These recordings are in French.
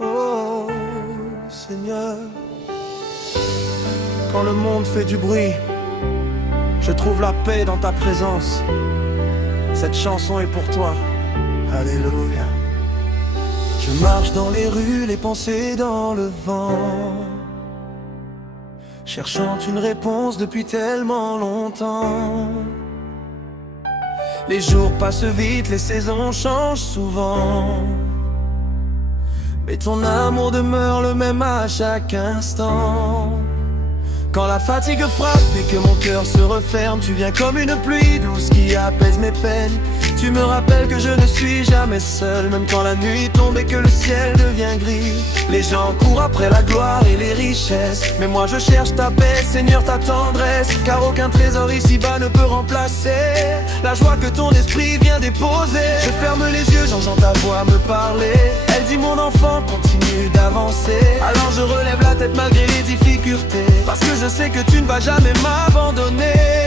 Oh Seigneur, quand le monde fait du bruit, je trouve la paix dans ta présence. Cette chanson est pour toi. Alléluia. Je marche dans les rues, les pensées dans le vent, cherchant une réponse depuis tellement longtemps. Les jours passent vite, les saisons changent souvent, mais ton amour demeure le même à chaque instant. Quand la fatigue frappe et que mon cœur se referme, tu viens comme une pluie douce qui apaise mes peines. Tu me rappelles que je ne suis jamais seul, même quand la nuit tombe et que le ciel devient gris. Les gens courent après la gloire et les richesses, mais moi je cherche ta paix, Seigneur, ta tendresse. Car aucun trésor ici-bas ne peut remplacer la joie que ton esprit vient déposer. Je ferme les yeux, j'entends ta voix me parler. Elle dit mon enfant, continue d'avancer. Alors je relève la tête malgré les difficultés, parce que je sais que tu ne vas jamais m'abandonner.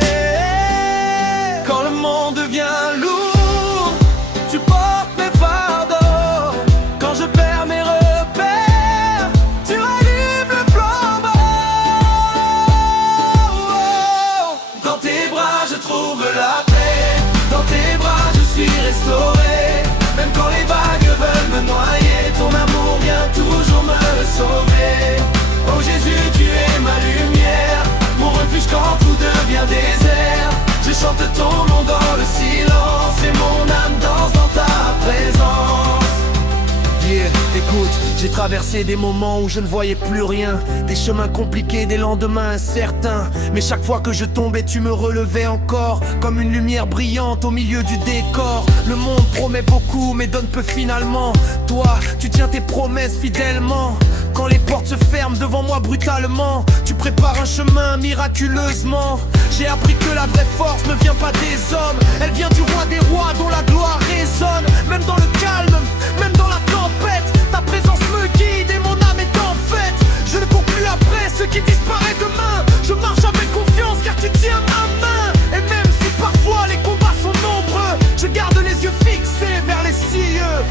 Quand le monde devient lourd, tu portes mes fardeaux. Quand je perds mes repères, tu rallumes le flambeau. Dans tes bras je trouve la paix, dans tes bras je suis restauré. Même quand les vagues veulent me noyer, ton amour vient toujours me sauver. Oh Jésus, tu es ma lumière, mon refuge quand tout devient désert. Je chante ton nom dans le silence et mon âme danse dans ta présence. Yeah, écoute, j'ai traversé des moments où je ne voyais plus rien, des chemins compliqués, des lendemains incertains. Mais chaque fois que je tombais, tu me relevais encore, comme une lumière brillante au milieu du décor. Le monde promet beaucoup mais donne peu finalement. Toi, tu tiens tes promesses fidèlement. Quand les portes se ferment devant moi brutalement, tu prépares un chemin miraculeusement. J'ai appris que la vraie force ne vient pas des hommes, elle vient du roi des rois dont la gloire résonne. Même dans le calme, même dans la tempête, ta présence me guide et mon âme est en fête. Je ne cours plus après ce qui disparaît demain. Je marche avec confiance car tu tiens ma main. Et même si parfois les combats sont nombreux, je garde les yeux fixés vers les cieux.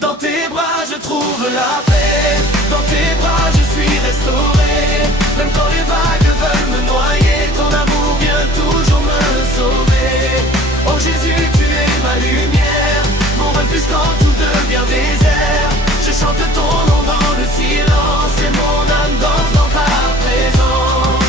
Dans tes bras je trouve la paix, dans tes bras je suis restauré. Même quand les vagues veulent me noyer, ton amour vient toujours me sauver. Oh Jésus, tu es ma lumière, mon refuge quand tout devient désert. Je chante ton nom dans le silence et mon âme danse dans ta présence.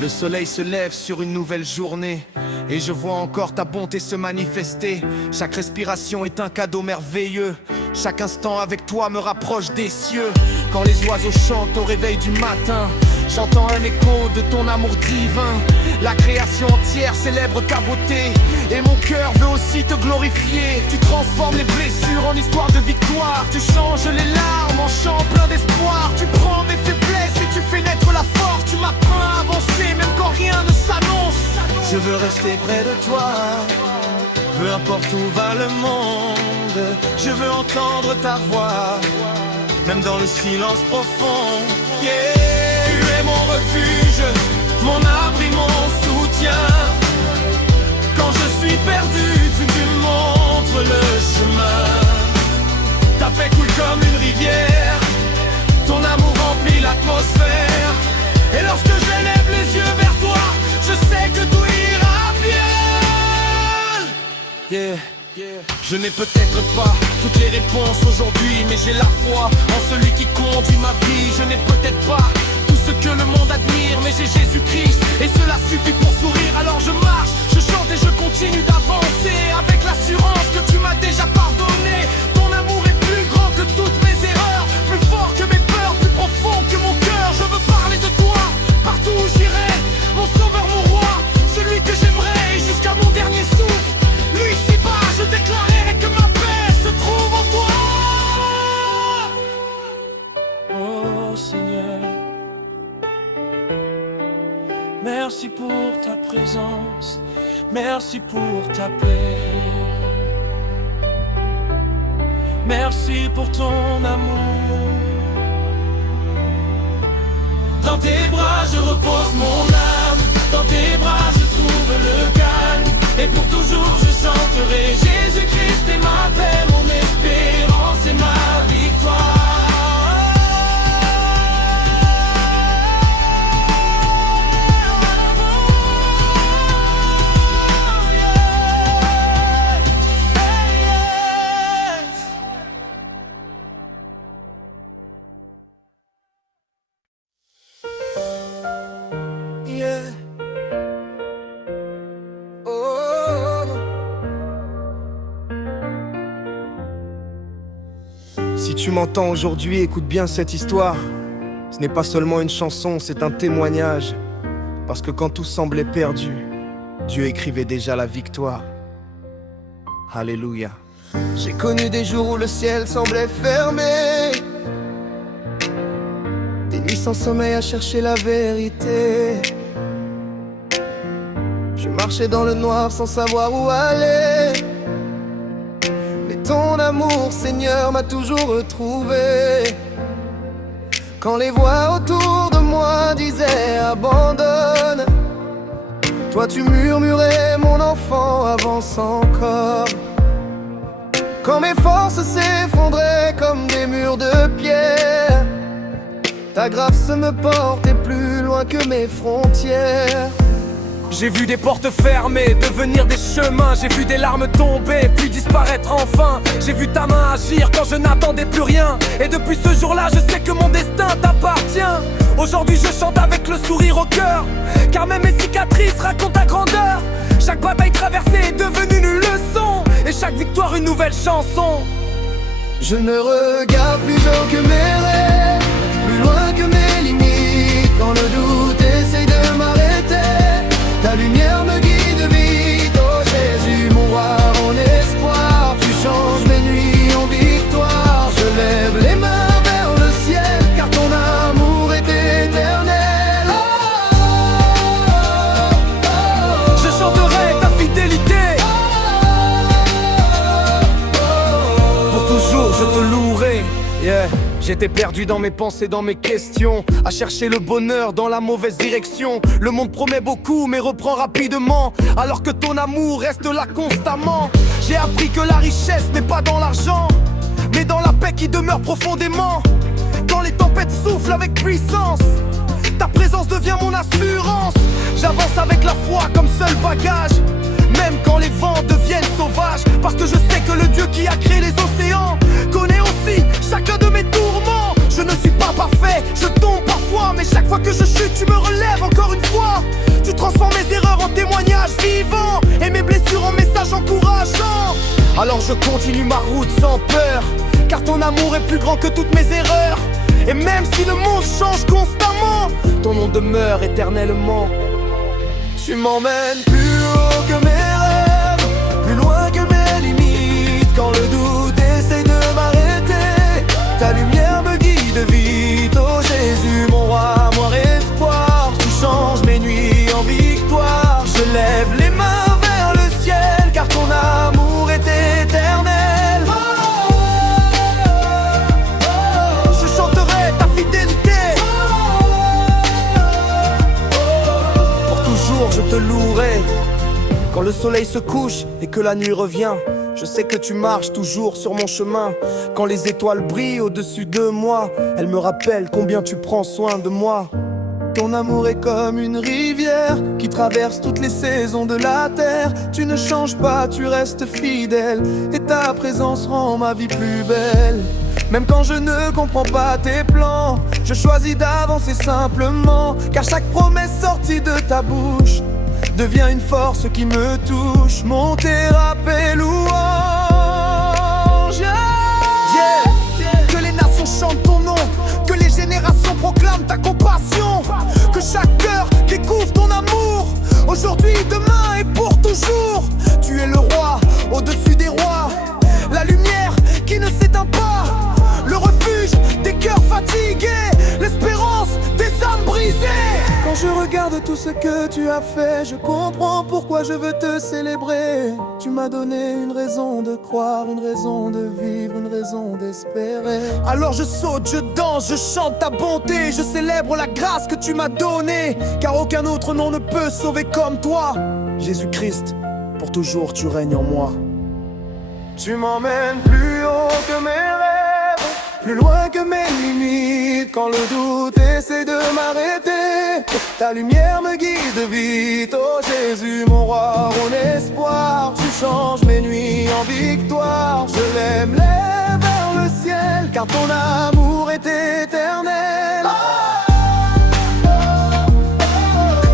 Le soleil se lève sur une nouvelle journée et je vois encore ta bonté se manifester. Chaque respiration est un cadeau merveilleux. Chaque instant avec toi me rapproche des cieux. Quand les oiseaux chantent au réveil du matin, j'entends un écho de ton amour divin. La création entière célèbre ta beauté et mon cœur veut aussi te glorifier. Tu transformes les blessures en histoire de victoire. Tu changes les larmes en chants plein d'espoir. Tu prends mes faiblesses et tu fais naître la force. Tu m'apprends à avancer même quand rien ne s'annonce. Je veux rester près de toi, peu importe où va le monde. Je veux entendre ta voix, même dans le silence profond. Yeah, tu es mon refuge, mon abri, mon soutien. Quand je suis perdu, tu me montres le chemin. Ta paix coule comme une rivière, ton amour remplit l'atmosphère. Et lorsque je lève les yeux vers toi, je sais que tout ira bien. Yeah. Je n'ai peut-être pas toutes les réponses aujourd'hui, mais j'ai la foi en celui qui conduit ma vie. Je n'ai peut-être pas tout ce que le monde admire, mais j'ai Jésus-Christ et cela suffit pour sourire. Alors je marche, je chante et je continue d'avancer avec l'assurance que tu m'as déjà pardonné. Ton amour est plus grand que toutes mes erreurs, plus fort que mes peurs, plus profond que mon cœur. Je veux parler de toi partout où j'irai, mon sauveur, mon roi, celui que j'aimerais jusqu'à mon dernier souffle. Lui ici-bas, je déclarerai que ma paix se trouve en toi. Oh Seigneur, merci pour ta présence, merci pour ta paix. Merci pour ton amour. Dans tes bras je repose mon âme, dans tes bras je trouve le calme. Et pour Si tu m'entends aujourd'hui, écoute bien cette histoire. Ce n'est pas seulement une chanson, c'est un témoignage. Parce que quand tout semblait perdu, Dieu écrivait déjà la victoire. Alléluia. J'ai connu des jours où le ciel semblait fermé, des nuits sans sommeil à chercher la vérité. Je marchais dans le noir sans savoir où aller, mais ton amour, Seigneur, m'a toujours retrouvé. Quand les voix autour de moi disaient abandonne, toi tu murmurais mon enfant, avance encore. Quand mes forces s'effondraient comme des murs de pierre, ta grâce me portait plus loin que mes frontières. J'ai vu des portes fermées devenir des chemins. J'ai vu des larmes tomber puis disparaître enfin. J'ai vu ta main agir quand je n'attendais plus rien. Et depuis ce jour-là je sais que mon destin t'appartient. Aujourd'hui je chante avec le sourire au cœur, car même mes cicatrices racontent ta grandeur. Chaque bataille traversée est devenue une leçon, et chaque victoire une nouvelle chanson. Je ne regarde plus haut que mes rêves, plus loin que mes limites. Quand le doute essaye de m'arrêter, ta lumière me guide vite. Oh Jésus, mon roi, mon espoir, tu changes mes nuits en victoire. Je lève les mains vers le ciel, car ton amour est éternel. Oh, oh, oh, je chanterai ta fidélité. Pour toujours je te louerai. Yeah. J'étais perdu dans mes pensées, dans mes questions, à chercher le bonheur dans la mauvaise direction. Le monde promet beaucoup mais reprend rapidement, alors que ton amour reste là constamment. J'ai appris que la richesse n'est pas dans l'argent, mais dans la paix qui demeure profondément. Quand les tempêtes soufflent avec puissance, ta présence devient mon assurance. J'avance avec la foi comme seul bagage, même quand les vents deviennent sauvages. Parce que je sais que le Dieu qui a créé les océans connaît aussi chacun de mes tourments. Je ne suis pas parfait, je tombe parfois, mais chaque fois que je chute, tu me relèves encore une fois. Tu transformes mes erreurs en témoignages vivants et mes blessures en messages encourageants. Alors je continue ma route sans peur, car ton amour est plus grand que toutes mes erreurs. Et même si le monde change constamment, ton nom demeure éternellement. tu m'emmènes plus haut que mes rêves, plus loin que mes limites. Quand le doute essaye de m'arrêter, ta lumière me guide vite. Oh Jésus, mon roi, mon espoir, tu changes mes nuits en victoire. Je lève les mains vers le ciel, car ton amour est éternel. Je chanterai ta fidélité. Pour toujours je te louerai. Quand le soleil se couche et que la nuit revient, je sais que tu marches toujours sur mon chemin. Quand les étoiles brillent au-dessus de moi, elles me rappellent combien tu prends soin de moi. Ton amour est comme une rivière qui traverse toutes les saisons de la terre. Tu ne changes pas, tu restes fidèle, et ta présence rend ma vie plus belle. Même quand je ne comprends pas tes plans, je choisis d'avancer simplement, car chaque promesse sortie de ta bouche devient une force qui me touche. Mon thérapie louange, Que les nations chantent ton nom, que les générations proclament ta compassion, que chaque cœur découvre ton amour, aujourd'hui, demain et pour toujours. Tu es le roi au-dessus des rois, la lumière qui ne s'éteint pas, le refuge des cœurs fatigués, l'espérance des âmes brisées. quand je regarde tout ce que tu as fait, je comprends pourquoi je veux te célébrer. Tu m'as donné une raison de croire, une raison de vivre, une raison d'espérer. Alors je saute, je danse, je chante ta bonté, je célèbre la grâce que tu m'as donnée, car aucun autre nom ne peut sauver comme toi. Jésus-Christ, pour toujours tu règnes en moi. Tu m'emmènes plus haut que mes rêves, plus loin que mes limites. Quand le doute essaie de m'arrêter, ta lumière me guide vite. Oh Jésus, mon roi, mon espoir, tu changes mes nuits en victoire. Je lève vers le ciel, car ton amour est éternel.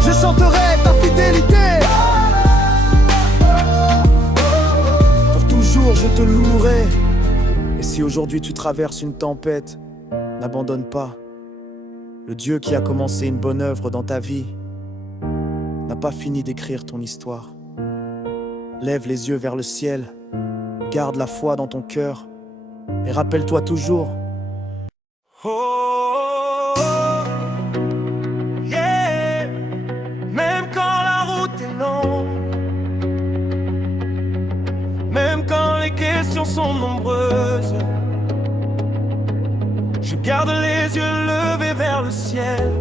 Je chanterai ta fidélité. Pour toujours je te louerai. Et si Si aujourd'hui tu traverses une tempête, n'abandonne pas. Le Dieu qui a commencé une bonne œuvre dans ta vie n'a pas fini d'écrire ton histoire. Lève les yeux vers le ciel, garde la foi dans ton cœur et rappelle-toi toujours. Oh, yeah. Même quand la route est longue, même quand les questions sont nombreuses, je garde les yeux levés vers le ciel,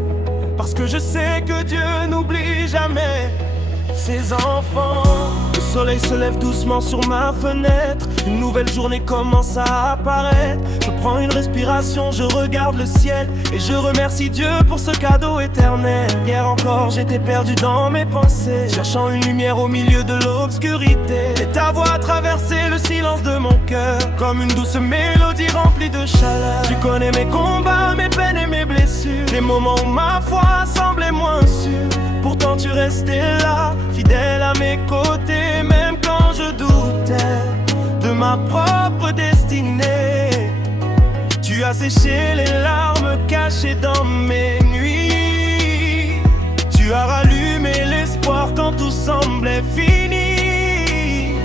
parce que je sais que Dieu n'oublie jamais ses enfants. Le soleil se lève doucement sur ma fenêtre, une nouvelle journée commence à apparaître. Je prends une respiration, je regarde le ciel et je remercie Dieu pour ce cadeau éternel. Hier encore j'étais perdu dans mes pensées, cherchant une lumière au milieu de l'obscurité. Et ta voix a traversé le silence de mon cœur, comme une douce mélodie remplie de chaleur. Tu connais mes combats, mes peines et mes blessures, les moments où ma foi semblait moins sûre. Pourtant tu restais là, fidèle à mes côtés, même quand je doutais de ma propre destinée. Tu as séché les larmes cachées dans mes nuits. Tu as rallumé l'espoir quand tout semblait fini.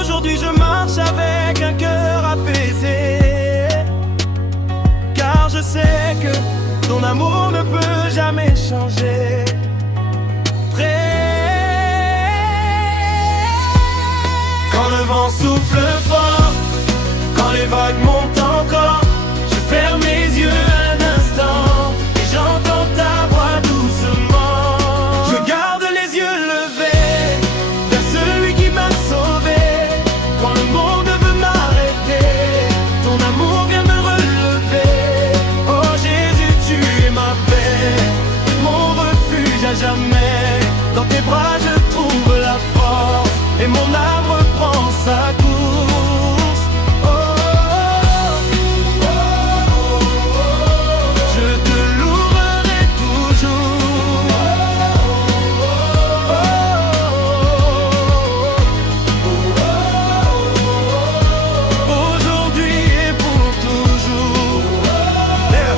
Aujourd'hui je marche avec un cœur apaisé, car je sais que ton amour ne peut jamais changer. Quand le vent souffle fort, quand les vagues montent encore, je ferme les yeux un instant et j'entends ta voix doucement. Je garde les yeux levés vers celui qui m'a sauvé. Quand le monde veut m'arrêter, ton amour vient me relever. Oh Jésus, tu es ma paix, mon refuge à jamais. Dans tes bras je trouve la force et mon âme reprend sa course. Oh, oh, oh, oh, je te louerai toujours. Oh, oh, oh, aujourd'hui et pour toujours. Yeah,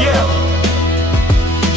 yeah.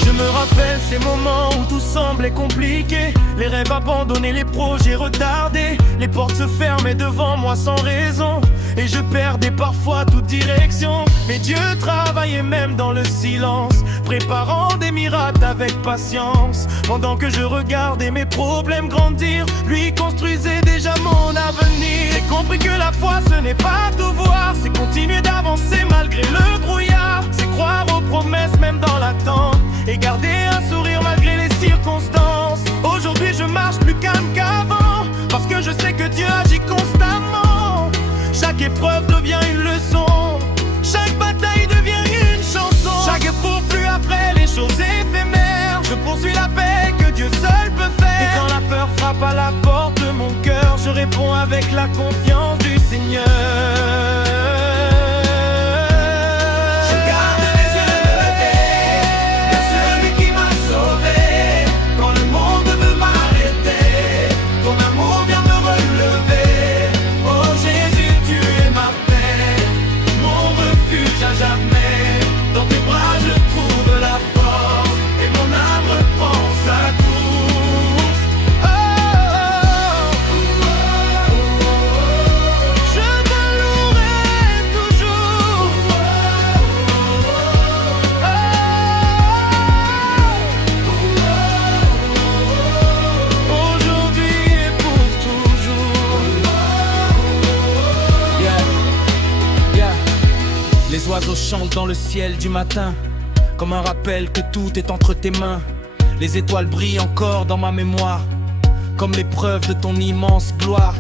Je me rappelle ces moments où tout semblait compliqué, les rêves abandonnés, les projets retardés, les portes se fermaient devant moi sans raison, et je perdais parfois toute direction. Mais Dieu travaillait même dans le silence, préparant des miracles avec patience. Pendant que je regardais mes problèmes grandir, lui construisait déjà mon avenir. J'ai compris que la foi ce n'est pas tout voir, c'est continuer d'avancer malgré le brouillard. C'est croire aux promesses même dans l'attente, et garder un sourire malgré les circonstances. Aujourd'hui je marche plus calme qu'avant, parce que je sais que Dieu agit constamment. Chaque épreuve devient une leçon, chaque bataille devient une chanson. Chaque épreuve plus après les choses éphémères, je poursuis la paix que Dieu seul peut faire. Et quand la peur frappe à la porte de mon cœur, je réponds avec la confiance du Seigneur. Les oiseaux chantent dans le ciel du matin, comme un rappel que tout est entre tes mains. Les étoiles brillent encore dans ma mémoire, comme les preuves de ton immense gloire.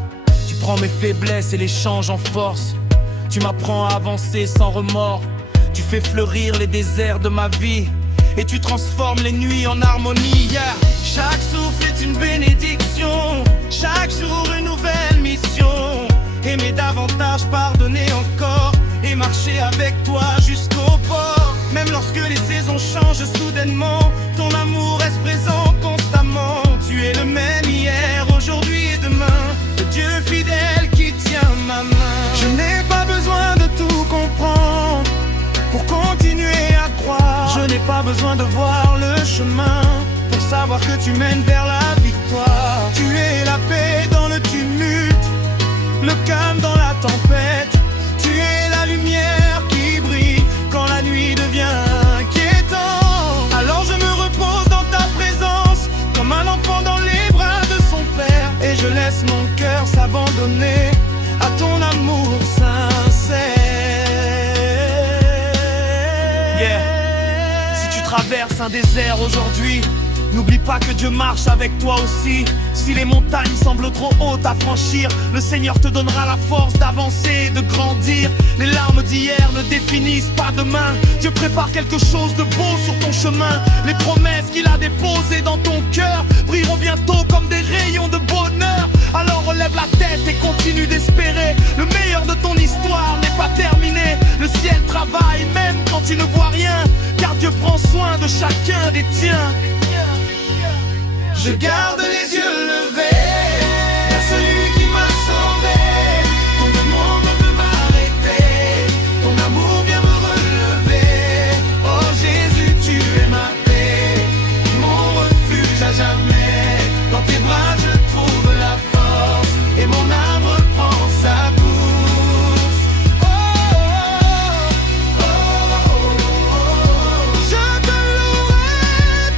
Tu prends mes faiblesses et les changes en force. Tu m'apprends à avancer sans remords. Tu fais fleurir les déserts de ma vie, et tu transformes les nuits en harmonie. Yeah. Chaque souffle est une bénédiction, chaque jour une nouvelle mission. Aimer davantage, pardonner encore, et marcher avec toi jusqu'au port. Même lorsque les saisons changent soudainement, ton amour reste présent constamment. Tu es le même hier, aujourd'hui et demain, le Dieu fidèle qui tient ma main. Je n'ai pas besoin de donné à ton amour sincère. Yeah. Si tu traverses un désert aujourd'hui, n'oublie pas que Dieu marche avec toi aussi. Si les montagnes semblent trop hautes à franchir, le Seigneur te donnera la force d'avancer et de grandir. Les larmes d'hier ne définissent pas demain. Dieu prépare quelque chose de beau sur ton chemin. Les promesses qu'il a déposées dans ton cœur brilleront bientôt comme des rayons de bonheur. Alors relève la tête et continue d'espérer. Le meilleur de ton histoire n'est pas terminé. Le ciel travaille même quand tu ne vois rien, car Dieu prend soin de chacun des tiens. Je garde les yeux levés vers celui qui m'a sauvé. Ton amour ne peut m'arrêter, ton amour vient me relever. Oh Jésus, tu es ma paix, mon refuge à jamais. Dans tes bras je trouve la force et mon âme reprend sa course. Oh, oh, oh, oh, oh. Je te louerai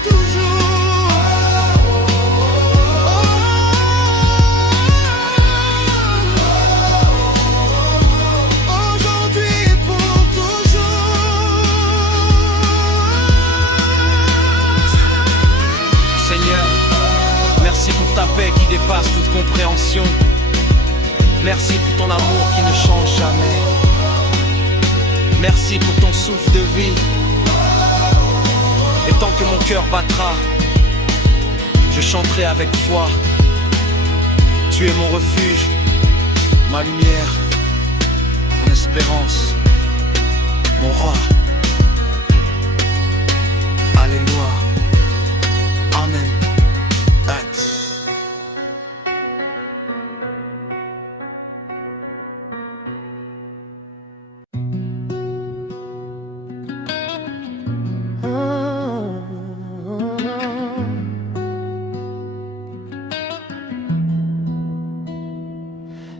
toujours. Qui dépasse toute compréhension. Merci pour ton amour qui ne change jamais. Merci pour ton souffle de vie. Et tant que mon cœur battra, je chanterai avec foi. Tu es mon refuge, ma lumière, mon espérance, mon roi. Alléluia. Amen.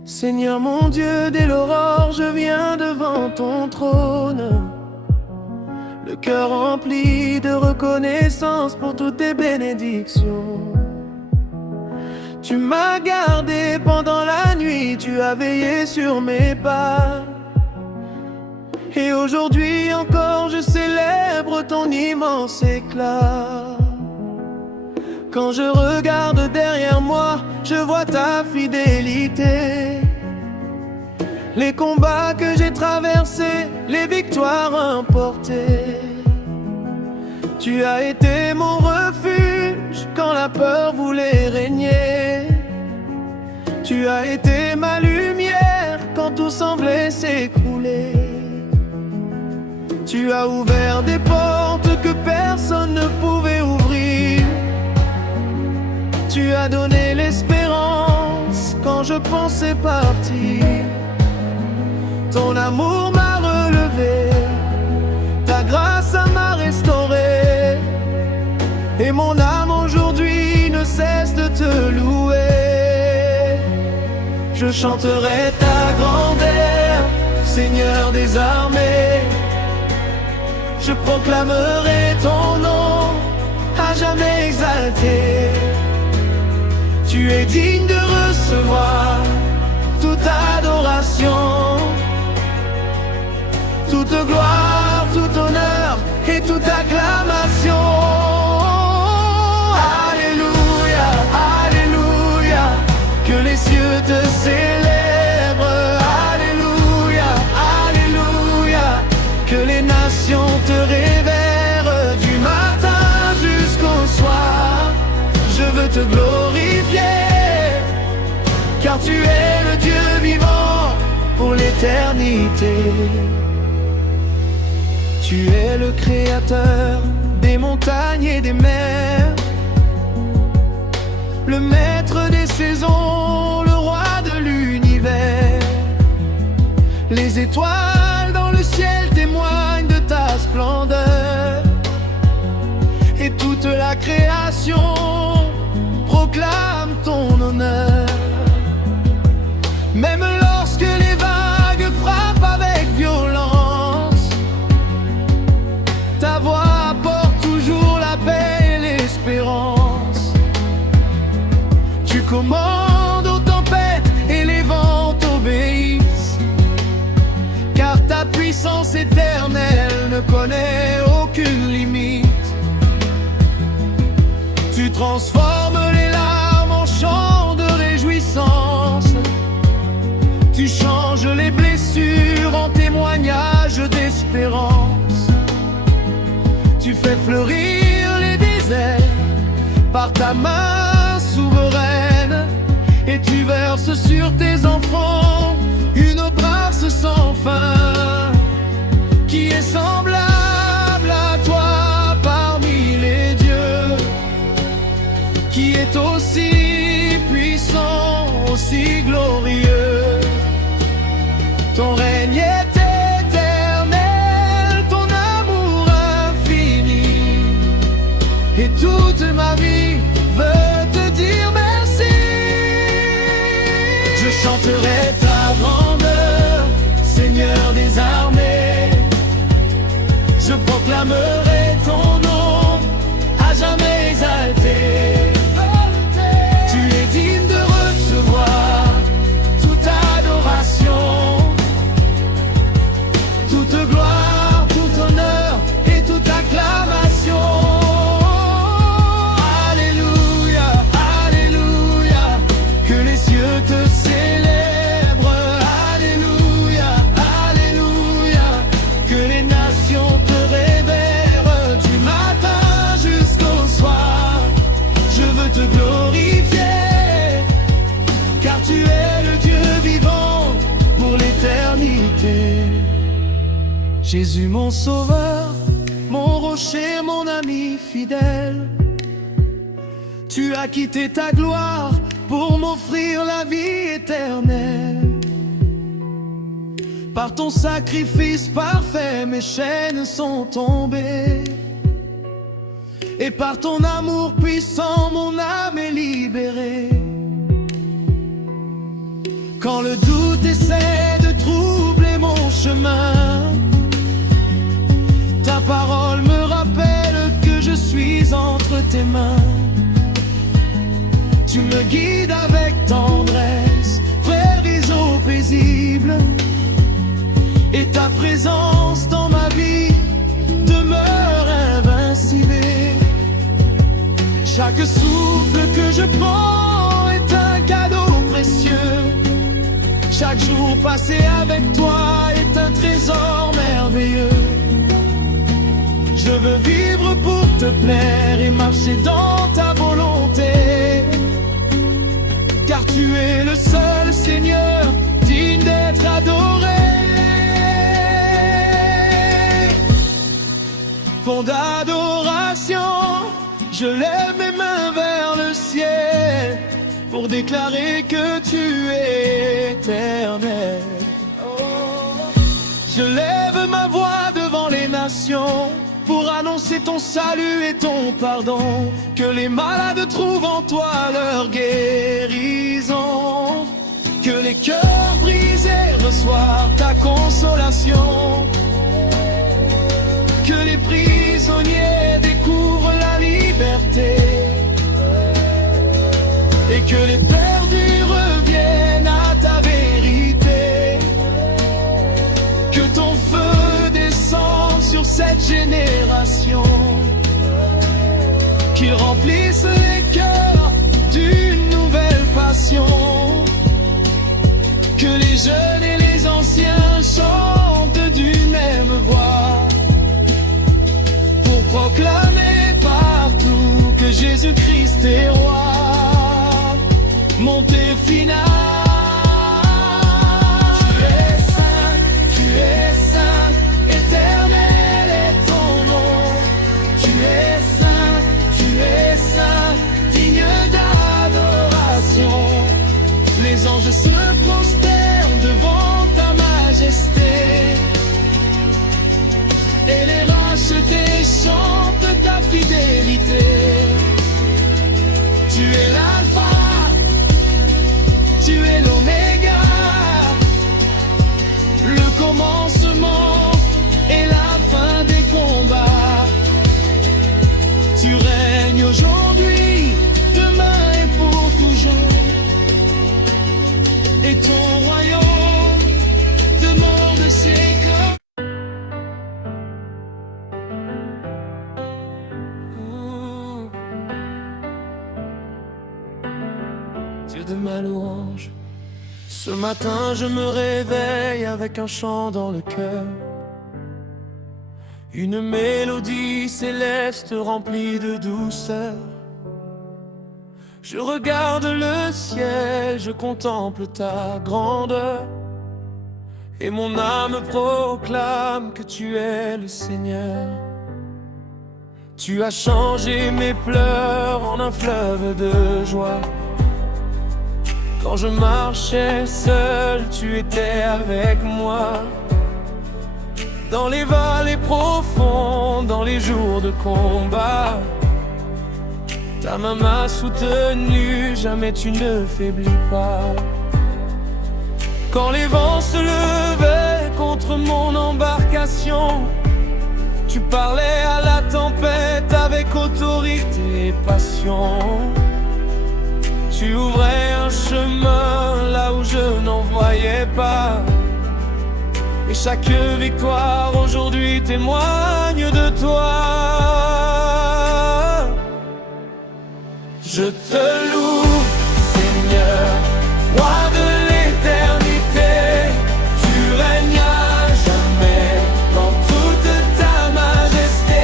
Seigneur mon Dieu, dès l'aurore, je viens devant ton trône, le cœur rempli de reconnaissance pour toutes tes bénédictions. Tu m'as gardé pendant la nuit, tu as veillé sur mes pas. Et aujourd'hui encore, je célèbre ton immense éclat. Quand je regarde derrière moi, je vois ta fidélité. Les combats que j'ai traversés, les victoires remportées. Tu as été mon refuge quand la peur voulait régner. Tu as été ma lumière quand tout semblait s'écrouler. Tu as ouvert des portes que personne ne pouvait ouvrir. Tu as donné l'espérance quand je pensais partir. Ton amour m'a relevé, ta grâce m'a restauré. Et mon âme aujourd'hui ne cesse de te louer. Je chanterai ta grandeur, Seigneur des armées. Je proclamerai ton nom, à jamais exalté. Tu es digne de recevoir toute adoration, toute gloire, tout honneur et toute acclamation. Alléluia, alléluia, que les cieux te célèbrent. Alléluia, alléluia, que les nations te révèrent. Du matin jusqu'au soir, je veux te glorifier, car tu es le Dieu vivant pour l'éternité. Tu es le créateur des montagnes et des mers, le maître des saisons, le roi de l'univers. Les étoiles dans le ciel témoignent de ta splendeur, et toute la création proclame ton honneur. Même lorsque les vagues frappent avec violence, ta voix apporte toujours la paix et l'espérance. Tu commandes aux tempêtes et les vents transformes les larmes en chants de réjouissance. Tu changes les blessures en témoignages d'espérance. Tu fais fleurir les déserts par ta main souveraine. Et tu verses sur tes enfants une grâce sans fin, qui est semblable à toi parmi les dieux, qui est aussi puissant, aussi glorieux. Ton règne est éternel, ton amour infini, et toute ma vie veut te dire merci. Je chanterai ta grandeur, Seigneur des armées. Je proclamerai ton nom, à jamais exalté. Tu es digne de recevoir toute adoration, toute gloire, tout honneur et toute acclamation. Alléluia, alléluia, que les cieux te célèbrent. Alléluia, alléluia, que les nations te révèrent. Du matin jusqu'au soir, je veux te glorifier, car tu es le Dieu vivant pour l'éternité. Jésus mon sauveur, mon rocher, mon ami fidèle, tu as quitté ta gloire pour m'offrir la vie éternelle. Par ton sacrifice parfait, mes chaînes sont tombées, et par ton amour puissant, mon âme est libérée. Quand le doute essaie de troubler mon chemin, ta parole me rappelle que je suis entre tes mains. Tu me guides avec tendresse vers des eaux paisibles, et ta présence dans ma vie demeure invincible. Chaque souffle que je prends est un cadeau précieux. Chaque jour passé avec toi est un trésor merveilleux. Je veux vivre pour te plaire et marcher dans ta volonté, car tu es le seul Seigneur digne d'être adoré. Pont d'adoration, je lève mes mains vers le ciel pour déclarer que tu es éternel. Je lève ma voix devant les nations pour annoncer ton salut et ton pardon, que les malades trouvent en toi leur guérison, que les cœurs brisés reçoivent ta consolation, que les prisonniers découvrent la liberté, et que les perdus reviennent à ta vérité. Que ton feu descende sur cette génération, qu'il remplisse les cœurs d'une nouvelle passion, que les jeunes et les anciens chantent d'une même voix, pour proclamer partout que Jésus-Christ est roi. Montée finale. Tu es saint, éternel est ton nom. Tu es saint, digne d'adoration. Les anges se prosternent devant ta majesté, et les rachetés chantent ta fidélité. Tu es l'alpha, tu es l'oméga, le commencement et la fin des combats. Tu règnes aujourd'hui, demain et pour toujours, et ton royaume demeure de siècle. l'image de ma louange. Ce matin je me réveille avec un chant dans le cœur, une mélodie céleste remplie de douceur. Je regarde le ciel, je contemple ta grandeur, et mon âme proclame que tu es le Seigneur. Tu as changé mes pleurs en un fleuve de joie. Quand je marchais seul, tu étais avec moi. Dans les vallées profondes, dans les jours de combat, ta main m'a soutenu, jamais tu ne faiblis pas. Quand les vents se levaient contre mon embarcation, tu parlais à la tempête avec autorité et passion. Tu ouvrais un chemin là où je n'en voyais pas. Et chaque victoire aujourd'hui témoigne de toi. Je te loue, Seigneur, roi de l'éternité. Tu règnes à jamais dans toute ta majesté.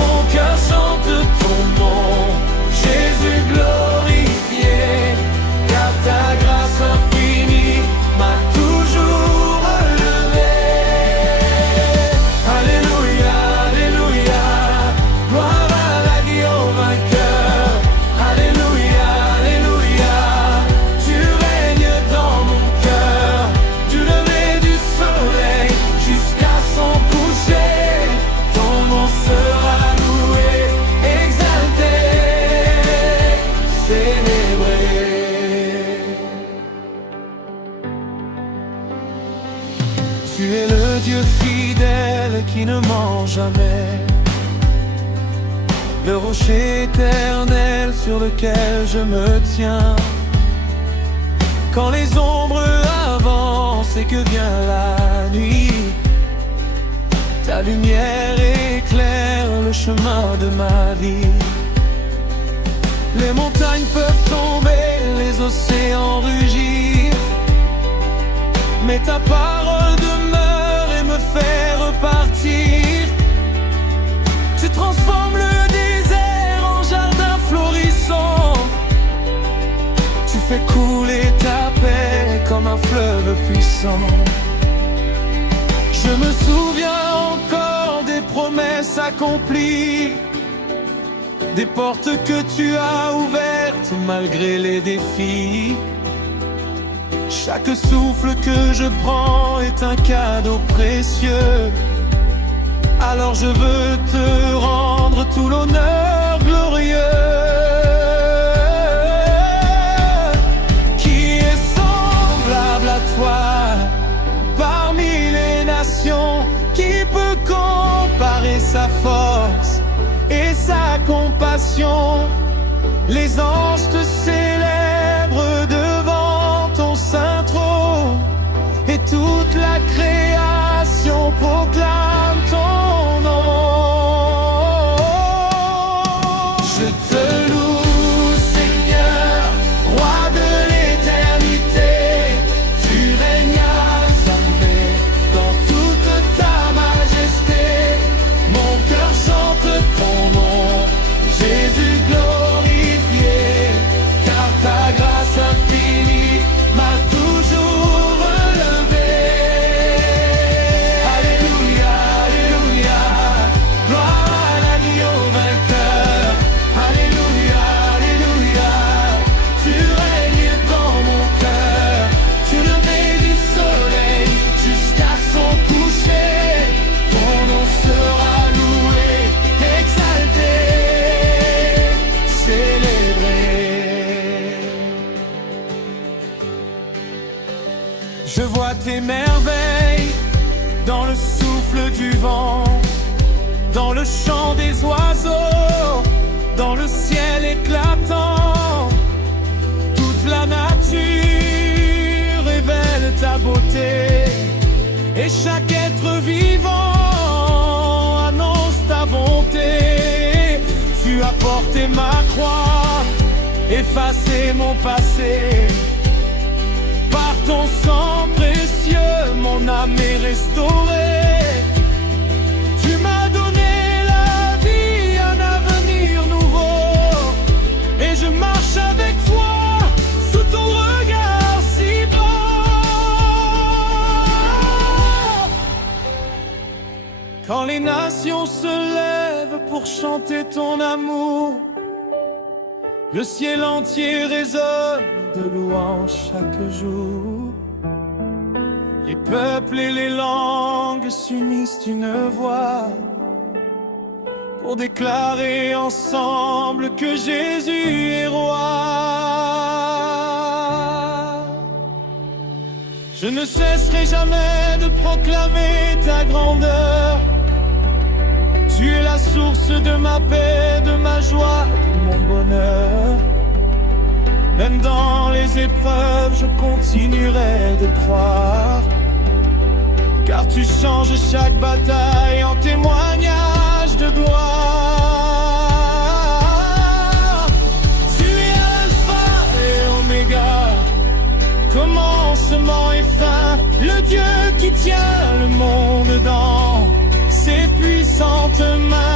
Mon cœur chante ton nom, Jésus glorifié, car ta grâce infinie m'a toujours relevé. Alléluia, alléluia, gloire à la vie au vainqueur. Alléluia, alléluia, tu règnes dans mon cœur, du lever du soleil jusqu'à son coucher. Ton nom sera loué, exalté, célébré. Tu es le Dieu fidèle qui ne ment jamais, le rocher éternel sur lequel je me tiens. Quand les ombres avancent et que vient la nuit, ta lumière éclaire le chemin de ma vie. Les montagnes peuvent tomber, les océans rugir, mais ta parole demeure et me fait repartir. Tu transformes le désert en jardin florissant. Tu fais couler ta paix comme un fleuve puissant. Je me souviens encore des promesses accomplies, des portes que tu as ouvertes malgré les défis. Chaque souffle que je prends est un cadeau précieux. Alors je veux te rendre tout l'honneur glorieux. Qui est semblable à toi parmi les nations? Qui peut comparer sa force et sa compassion? Les anges te célèbrent devant ton saint trône, et toute la création proclame ton nom. Je te loue, Seigneur, roi de l'éternité. Tu règnes à jamais dans toute ta majesté. Mon cœur chante ton nom, Jésus glorifié, car ta grâce infinie m'a toujours relevé. Alléluia, alléluia, gloire à la vie au vainqueur. Alléluia, alléluia, tu règnes dans mon cœur, tu lever du soleil jusqu'à son coucher. Ton nom sera loué, exalté, célébré. Je vois tes merveilles dans le souffle du vent, dans le chant des oiseaux, dans le ciel éclatant. Toute la nature révèle ta beauté, et chaque être vivant annonce ta bonté. Tu as porté ma croix effacer mon passé. Par ton sang précieux, mon âme est restaurée. Tu m'as donné la vie, un avenir nouveau, et je marche avec foi sous ton regard si beau. Quand les nations se lèvent pour chanter ton amour, le ciel entier résonne de louanges chaque jour. Les peuples et les langues s'unissent d'une voix pour déclarer ensemble que Jésus est roi. Je ne cesserai jamais de proclamer ta grandeur. Tu es la source de ma paix, de ma joie, de mon bonheur. Même dans les épreuves, je continuerai de croire, car tu changes chaque bataille en témoignage de gloire. Tu es Alpha et Oméga, commencement et fin, le Dieu qui tient le monde dans ses puissantes mains.